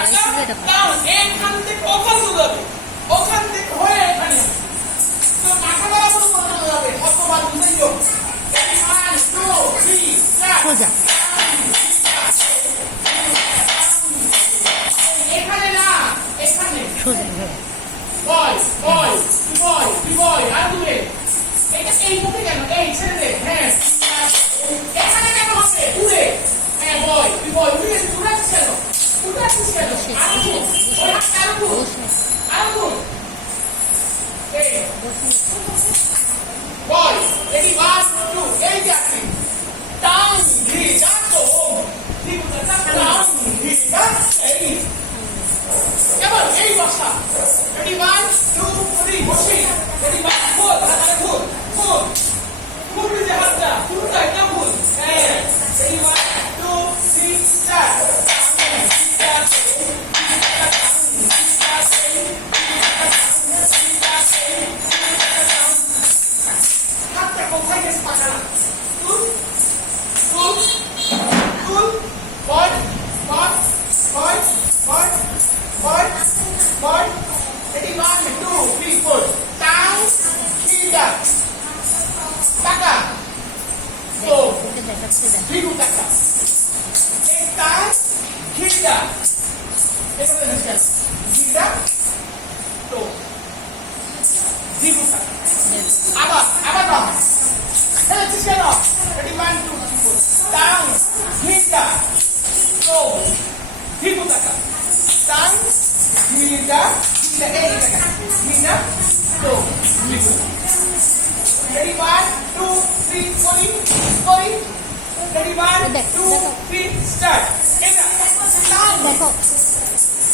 এখান থেকে ওখানে যাবে, ওখান থেকে হয়ে এখানে তো মাথা বরাবর বসানো যাবে। কতবার বুঝাই যোগ 1 2 3 4 সোজা এখানে না এখানে সোজা বয় বয় বয় বয় আর দূরে এটা এই মুখে কেন এই ছেড়ে দে। হ্যাঁ এখানে কেন হবে দূরে। হ্যাঁ বয় বয় উঠে দূরে আসছিস কেন উঠে আসছিস কেন আর দূর ওই হাত আর দূর আর দূর এই বয় এটি 1 2 এই যে আছে ডাউন ধি যাতো ঠিক আছে ডাউন ধি এই এবার এই বসা রেডি 1 2 3 বসে রেডি 1 4 হাতে খুল খুল খুল দিতে হাতটা খুলটা এটা খুল হ্যাঁ রেডি 1 2 3 4 হাতটা কোথায় গেছে পাশানা খুল খুল খুল বয় বয় বয় বয় বয় বয় রেডি 1 2 3 4 down হিলা টাকা তো দ্বিগুণ টাকা একটা হিলা এটা হচ্ছে হিলা তো দ্বিগুণ টাকা আবার আবার দাও হ্যাঁ ঠিক আছে রেডি 1 2 3 4 down হিলা তো দ্বিগুণ টাকা down হিলা হিলা এই টাকা হিলা তো দ্বিগুণ Ready 1 2 3 going Ready 1 2 3 start এটা down দেখো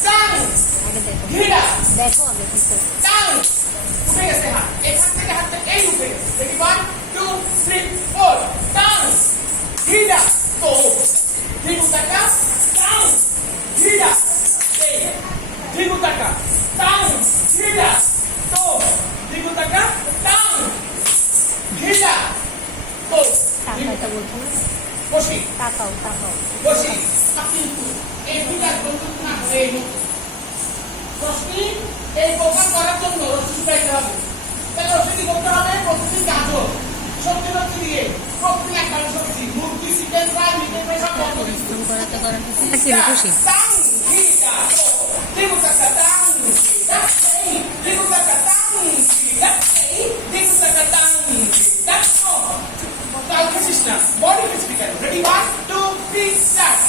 down আগে দেখো হিলা দেখো আগে কিছু down উঠে গেছে হাত এখান থেকে হাতটা এই উঠে Ready 1 2 3 4 down হিলা তো দ্বিগুণ টাকা down হিলা এই দ্বিগুণ টাকা down হিলা তো দ্বিগুণ টাকা down হিলা তো টাকাটা বলছো না বসি টাকাও টাকাও বসি আপনি এই দুটা বন্ধু না করে এই প্রশ্নি এই প্রোগ্রাম করার জন্য রসি শুকাইতে হবে তাহলে রসিদি করতে হবে প্রতিদিন গাজর সবজি রসি দিয়ে প্রতিদিন একটা সবজি মুরগি চিকেন ফ্রাই মিটের ফ্রাই সব বন্ধ ফোন করাতে থাকি খুশি টাং হিলা দেখো টাকা টাং হিলা এই দেখো টাকা টাং হিলা এই দেখো টাকা টাং হিলা তাও খেছিস না বডি খেছিস কেন ready 1 2 3 start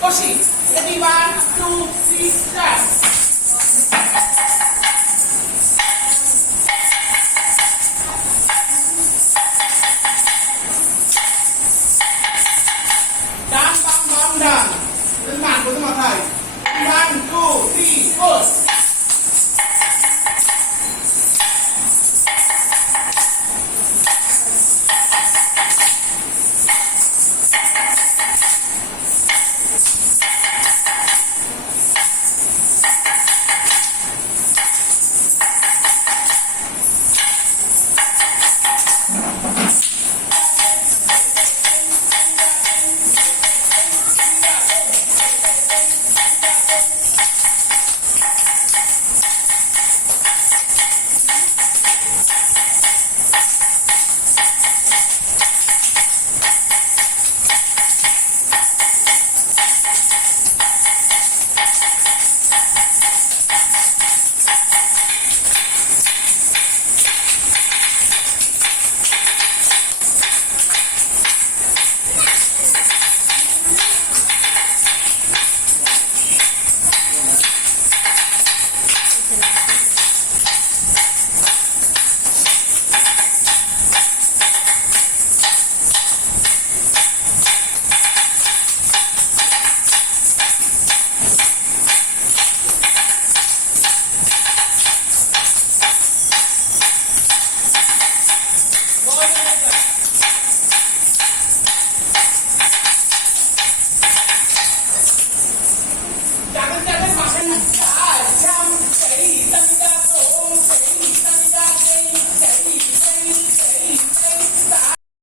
Koshi, ready 1 2 3 start